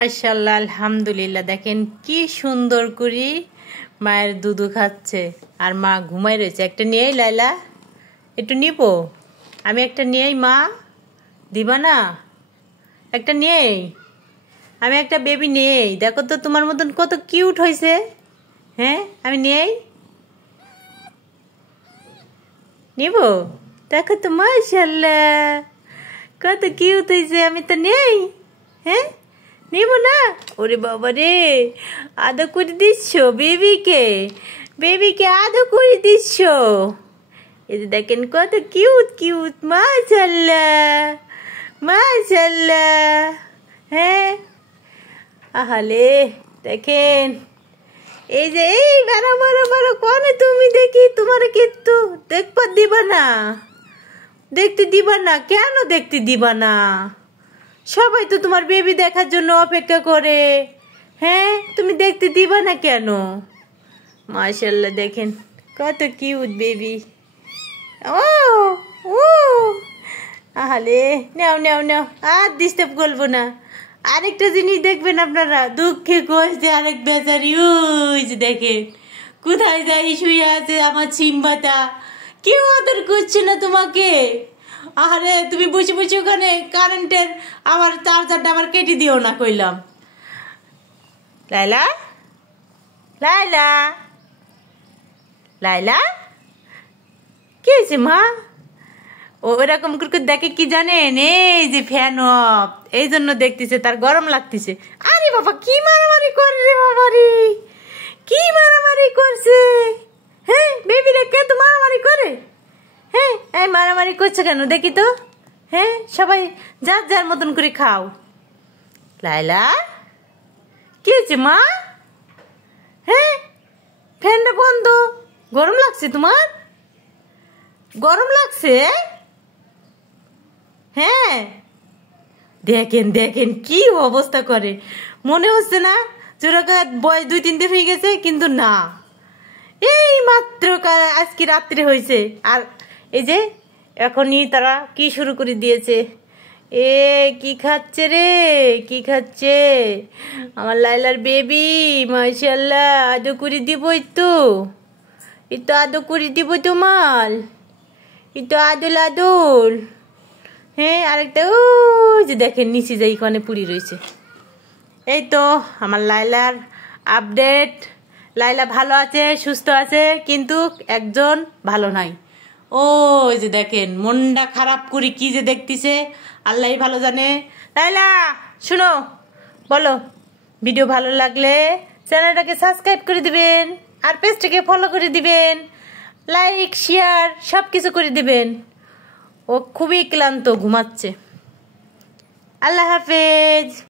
মাশাআল্লাহ আলহামদুলিল্লাহ। দেখেন কি সুন্দর করে মায়ের দুধ খাচ্ছে আর মা ঘুমাই রয়েছে। একটা নিয়েই লাইলা, একটু নিব আমি, একটা নিয়েই মা, দিবা না? একটা নিয়েই আমি, একটা বেবি নেই। দেখো তো তোমার মতন কত কিউট হয়েছে। হ্যাঁ আমি নেই, নিব। দেখো তো মাশাআল্লাহ কত কিউট হয়েছে। আমি তো নেই। হ্যাঁ নিব না? ওরে বাবা রে, আদো করে দিচ্ছ বেবিকে, বেবিকে আদো করে দিচ্ছ। এই যে দেখেন কত কিউট কিউট, মাশাআল্লাহ মাশাআল্লাহ। হ্যাঁ আহালে দেখেন, এই যে এই বারো বারো বারো কোনে তুমি, দেখি তোমার কিন্তু দেখবা দিবা না, দেখতে দিবা না কেন? দেখতে দিবা না? সবাই তো তোমার বেবি দেখার জন্য অপেক্ষা করে। হ্যাঁ তুমি দেখতে দিবা না কেন? মাশাআল্লাহ দেখেন কত কিউট বেবি। ও ও আহালে, নাও নাও নাও, আর ডিস্টার্ব করবো না। আরেকটা জিনিস দেখবেন আপনারা, দুঃখে কষ্টে আরেক বেচারি ওই যে দেখেন কোথায় যাই শুয়ে আছে আমার সিম্বাটা, কেউ আদর করছে না তোমাকে। আরে তুমি বসে বসে ওখানে কারেন্টের আমার চার্জারটা আবার কেটে দিও না কইলাম। লাইলা লাইলা লাইলা, কি হয়েছে মা? ও এরকম করে দেখে কি জানেন, এই যে ফ্যান অফ, এই জন্য দেখতেছে, তার গরম লাগতেছে। আরে বাবা কি মারামারি করে রে বাবা রে, কি মারামারি করছে? হ্যাঁ বেবি রে, কে তো মারামারি করে? হ্যাঁ এই মারামারি করছে কেন দেখি তো। হ্যাঁ সবাই যার যার মতন করে খাও। লাইলা কি হয়েছে মা? হ্যাঁ ফ্যানটা বন্ধ, গরম লাগছে তোমার? গরম লাগছে? হ্যাঁ দেখেন দেখেন কি অবস্থা করে, মনে হচ্ছে না চোরাকার বয়স 2-3 দিন হয়ে গেছে, কিন্তু না, এই মাত্র আজকে রাত্রে হয়েছে। আর এই যে এখনই তারা কি শুরু করে দিয়েছে। এ কি খাচ্ছে রে, কি খাচ্ছে আমার লাইলার বেবি? মাশাআল্লাহ আদো করে দিবই তো, এই তো আদো করে দিব তোমার, এই তো আদুল আদুল। হ্যাঁ আরেকটা ও যে দেখেন নিচে যাই ওখানে পুরি রয়েছে। এই তো আমার লাইলার আপডেট। লাইলা ভালো আছে, সুস্থ আছে, কিন্তু একজন ভালো নাই। ও যে দেখেন মনটা খারাপ করে কি যে দেখতেছে, আল্লাহই ভালো জানে। লাইলা শুনো, বলো ভিডিও ভালো লাগলে চ্যানেলটাকে সাবস্ক্রাইব করে দিবেন, আর পেজটাকে ফলো করে দিবেন, লাইক শেয়ার সব কিছু করে দিবেন। ও খুবই ক্লান্ত, ঘুমাচ্ছে। আল্লাহ হাফেজ।